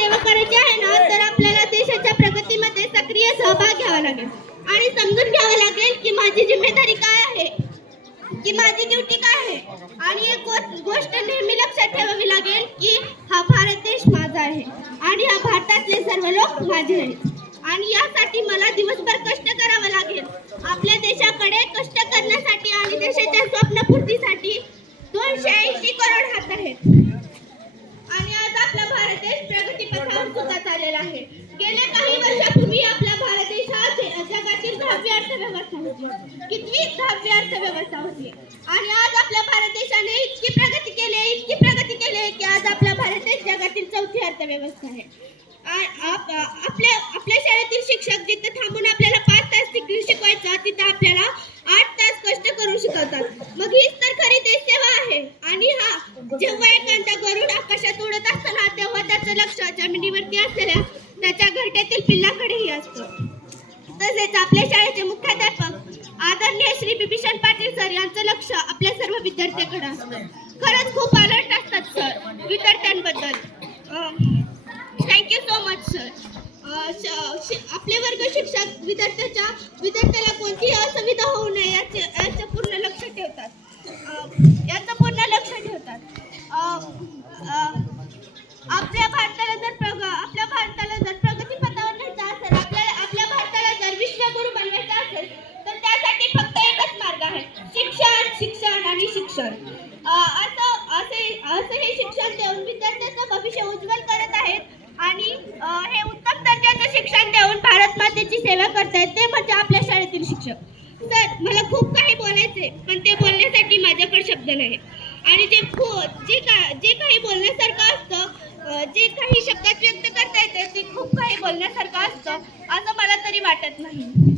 सेवा करायची आहे ना तर आपल्याला देशाच्या प्रगतीमध्ये सक्रिय सहभाग घ्यावा लागेल. आणि समजून घ्यावं लागेल की माझी जिम्मेदारी काय आहे की माझी ड्युटी काय आहे. आणि एक गोष्ट नेहमी लक्षात ठेवावी लागेल की हा भारत देश माझा आहे आणि हा भारतातले सर्व लोक माझे आहेत. आणि यासाठी मला दिवसभर कष्ट करावं लागेल. आपल्या देशाकडे कष्ट करण्यासाठी आणि देशाच्या स्वप्नपूर्तीसाठी दोनशे ऐंशी करोड हात आहेत. आणि आज आपला भारत देश प्रगतीपथावर सुद्धा चाललेला आहे? गेल्या काही वर्षापूर्वी आपला भारत देश हा जगातील दहावी अर्थव्यवस्था होती. कितवी दहावी अर्थव्यवस्था होती. आणि आज आपल्या भारत देशाने इतकी प्रगती केली आहे इतकी प्रगती केली आहे की आज आपला भारत देश जगातील चौथी अर्थव्यवस्था आहे. आप- आपल्या आपल्या शाळेतील शिक्षक जिथे थांबून आपल्याला पाच तास तिकडे शिकवायचा तिथं आपल्याला आठ तास कष्ट करून शिकवतात. मग हीच तर खरी देश सेवा आहे. आणि हा जेव्हा एखादा गरुड आकाशात उडत असतो जमिनीवरती असलेल्या त्याच्या घरट्यातील पिल्लाकडेही असतो. तसेच आपल्या शाळेचे मुख्याध्यापक आदरणीय श्री बिभीषण पाटील सर यांचं लक्ष आपल्या सर्व विद्यार्थ्यांकडे असतं. खरंच खूप अलर्ट असतात sir विद्यार्थ्यांबद्दल. Thank you so much sir आपले वर्ग शिक्षक विद्यार्थ्याच्या विद्यार्थ्याला कोणतीही असुविधा होऊ असेल तर त्यासाठी फक्त एकच मार्ग आहे. शिक्षण शिक्षण आणि शिक्षण. असं असे असे हे शिक्षण देऊन विद्यार्थ्यांचं भविष्य उज्ज्वल करत आहेत. आणि हे उत्तम दर्जाचं शिक्षण देऊन भारत मातेची सेवा करतायत ते म्हणजे आपल्या शाळेतील शिक्षक. सर मला खूप काही बोलायचे पण ते बोलण्यासाठी माझ्याकडे शब्द नाही आणि जे खू जे का जे काही बोलण्यासारखं असतं जे काही शब्दात व्यक्त करता येते ते खूप काही बोलण्यासारखं असतं असं मला तरी वाटत नाही.